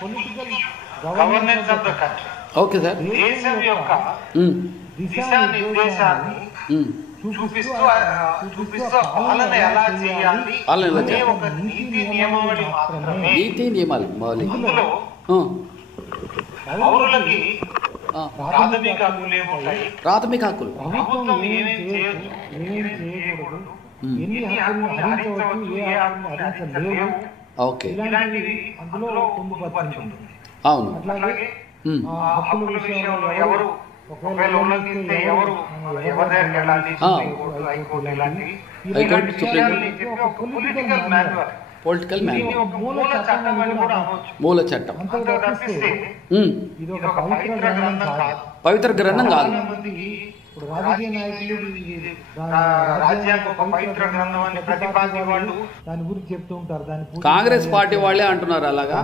Political governance of the country. Okay sir. దేశం యొక్క దిశానిర్దేశాన్ని చూపిస్తూ పాలన ఎలా చేయాలి అనే ఒక నీతి నియమావళి మాత్రమే. నీతి నియమాలు అందులో పౌరులకి ప్రాథమిక హక్కులు ఏముంటాయి, ప్రాథమిక హక్కులు, ప్రభుత్వం ఏమేమి చేయొచ్చు, ఏమేమి చేయకూడదు, ఎన్ని హక్కుల్ని హరించవచ్చు, ఏ హక్కుల్ని హరించలేవు, ఓకే, ఇలాంటివి అందులో పొందుపరిచి ఉంటుంది. అవును. అట్లాగే హక్కుల విషయంలో ఎవరు ఒకవేళ ఉల్లంఘిస్తే ఎవరు ఎవరి దగ్గరికి వెళ్ళాలి, సుప్రీంకోర్టు, హైకోర్టు, ఇలాంటివి పొలిటికల్ మాన్యువల్, పొలిటికల్ దీన్ని ఒక మూల చట్టం అని కూడా అనవచ్చు. మూల చట్టం అంత తప్పిస్తే ఇది ఒక పవిత్ర గ్రంథం కాదు. పవిత్ర గ్రంథం కాదు. ఇప్పుడు రాజకీయ నాయకులు రాజ్యాంగ ఒక పవిత్ర గ్రంథం అని ప్రతిపాదించే వాళ్ళు దాని గురించి చెప్తూ ఉంటారు. దాని కాంగ్రెస్ పార్టీ వాళ్ళే అంటున్నారు అలాగా.